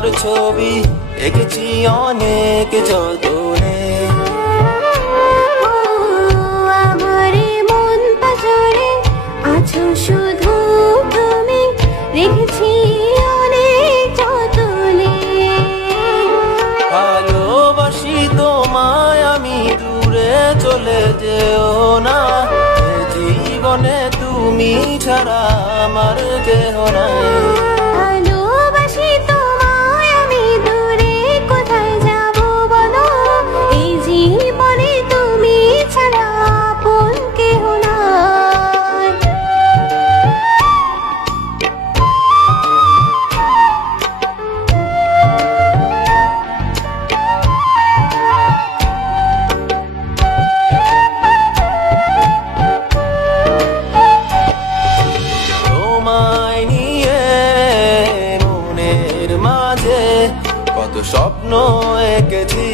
তোমার ছবি এঁকেছি অনেক যতনে। আমার মন পাজরে আছো শুধু তুমি, রেখেছি অনেক যতনে। ভালোবাসি তোমায় আমি, দূরে চলে যেও না, জীবনে তুমি ছাড়া আমার কেহ নাই। ভালোবাসি তোমায় আমি, দূরে কোথায় যাব বলো, এই জীবনে তুমি ছাড়া আপন কেহ নাই। তোমায় নিয়ে মনের মাঝে কত স্বপ্ন এঁকেছি,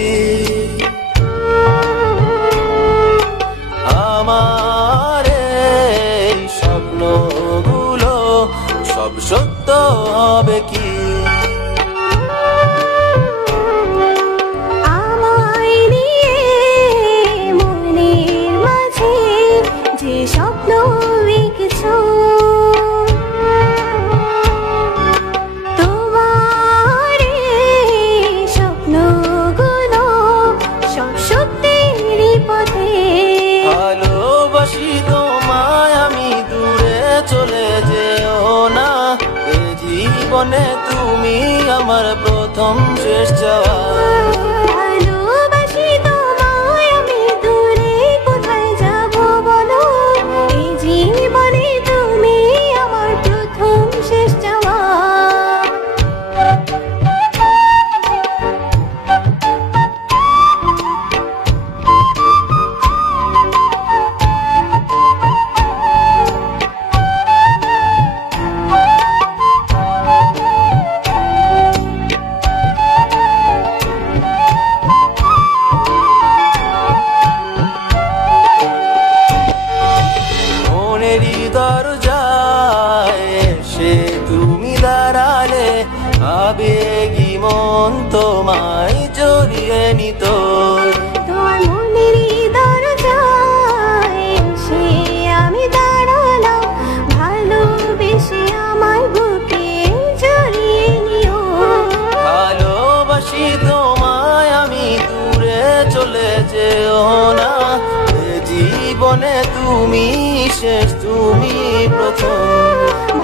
আমার এই স্বপ্নগুলো সব সত্য হবে কি? আমায় নিয়ে মনের মাঝে যে স্বপ্ন এঁকেছো, তোমার এই স্বপ্নগুলো সব সত্যেরই পথে। ভালোবাসি তোমায় আমি, দূরে চলে যেও না, এ জীবনে তুমি আমার প্রথম শেষ চাওয়া। ভালোবাসি তোমায় আমি, দূরে কোথায় যাব বলো, এই জীবনে তুমি আমার প্রথম শেষ চাওয়া। মনেরই দরজায় এসে তুমি দাঁড়ালে, আবেগী মন তোমায় জড়িয়ে নিত। তোমার মনেরই দরজায় এসে আমি দাঁড়ালাম, ভালোবেসে আমার বুকে জড়িয়ে নিও। ভালোবাসি তোমায় আমি, দূরে চলে যেও না, এ জীবনে তুমি শেষ, তুমি প্রথম।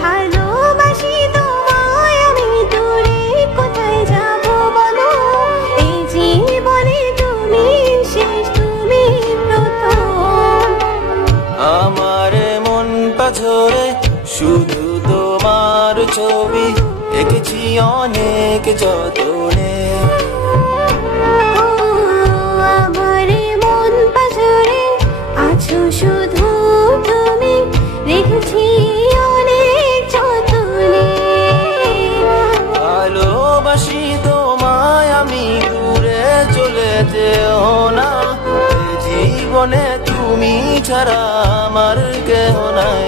ভালোবাসি তোমায় আমি, দূরে কোথায় যাব বলো, এই জীবনে তুমি শেষ, তুমি প্রথম। আমার মন পাঝরে শুধু তোমার ছবি এঁকেছি অনেক যতনে। আমার মন পাজরে আছো শুধু তুমি, রেখেছি অনেক যতনে। ভালোবাসি তোমায় আমি, দূরে চলে যেও না, এ জীবনে তুমি ছাড়া আমার কেহ নাই।